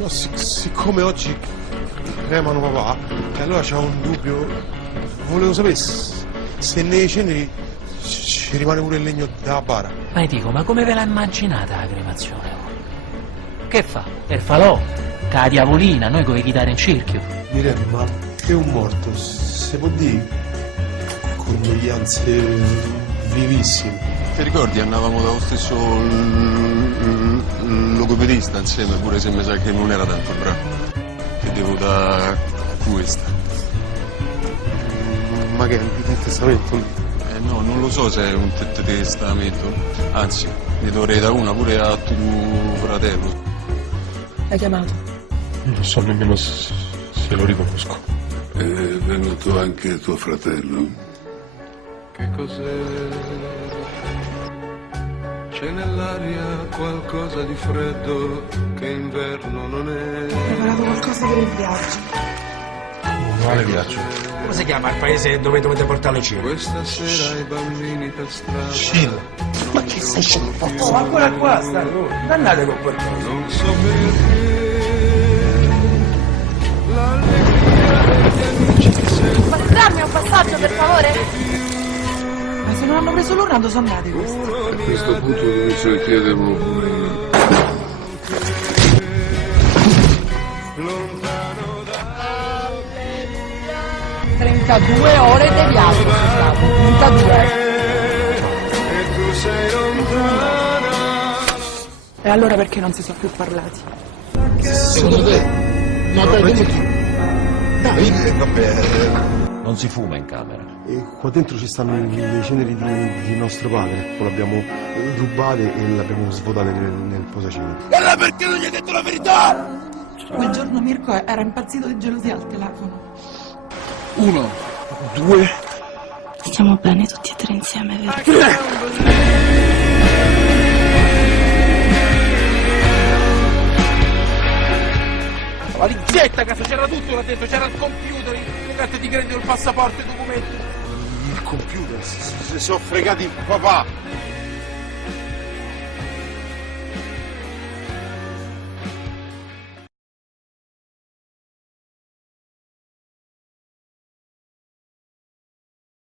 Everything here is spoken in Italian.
No, siccome oggi cremano papà, e allora c'ho un dubbio. Volevo sapere se nei ceneri ci rimane pure il legno della bara. Ma dico, ma come ve l'ha immaginata la cremazione? Che fa? Per falò? Ca diavolina, noi come chitarre in cerchio. Mirella, ma che un morto, se può dire, condoglianze vivissime. Ti ricordi, andavamo dallo stesso logopedista insieme, pure se mi sa che non era tanto bravo. Ti devo da questa. Ma che è un testamento? No, non lo so se è un testamento, anzi, ne dovrei dare una pure a tuo fratello. L'hai chiamato? Non so nemmeno se lo riconosco. È venuto anche tuo fratello? Che cos'è? C'è nell'aria qualcosa di freddo che inverno non è. Ho preparato qualcosa per il viaggio. Quale viaggio? Come si chiama il paese dove dovete portare le cime? Questa sera i bambini per strada. Scilla. Ma che sei scemo? Oh, ancora qua sta lui. Andate con qualcosa. Non so perché l'allegria degli amici sempre. Posso darmi un passaggio per favore? Ma se non hanno preso loro, dove sono andati questi? A questo punto comincio a chiederlo pure io. 32 ore di viaggio, 32. E tu sei lontana. E allora perché non si sono più parlati? Secondo te? No, dai, come tu? Dai, vabbè. Non si fuma in camera. E qua dentro ci stanno le ceneri di nostro padre. Poi l'abbiamo rubate e l'abbiamo svuotate nel posacenere. E allora perché non gli hai detto la verità? Quel giorno Mirko era impazzito di gelosia al telefono. 1, 2. Stiamo bene tutti e tre insieme, vero? La valigetta, cazzo, c'era tutto là dentro, c'era il computer, le carte di credito, il passaporto, i documenti. Il computer, si sono fregati papà.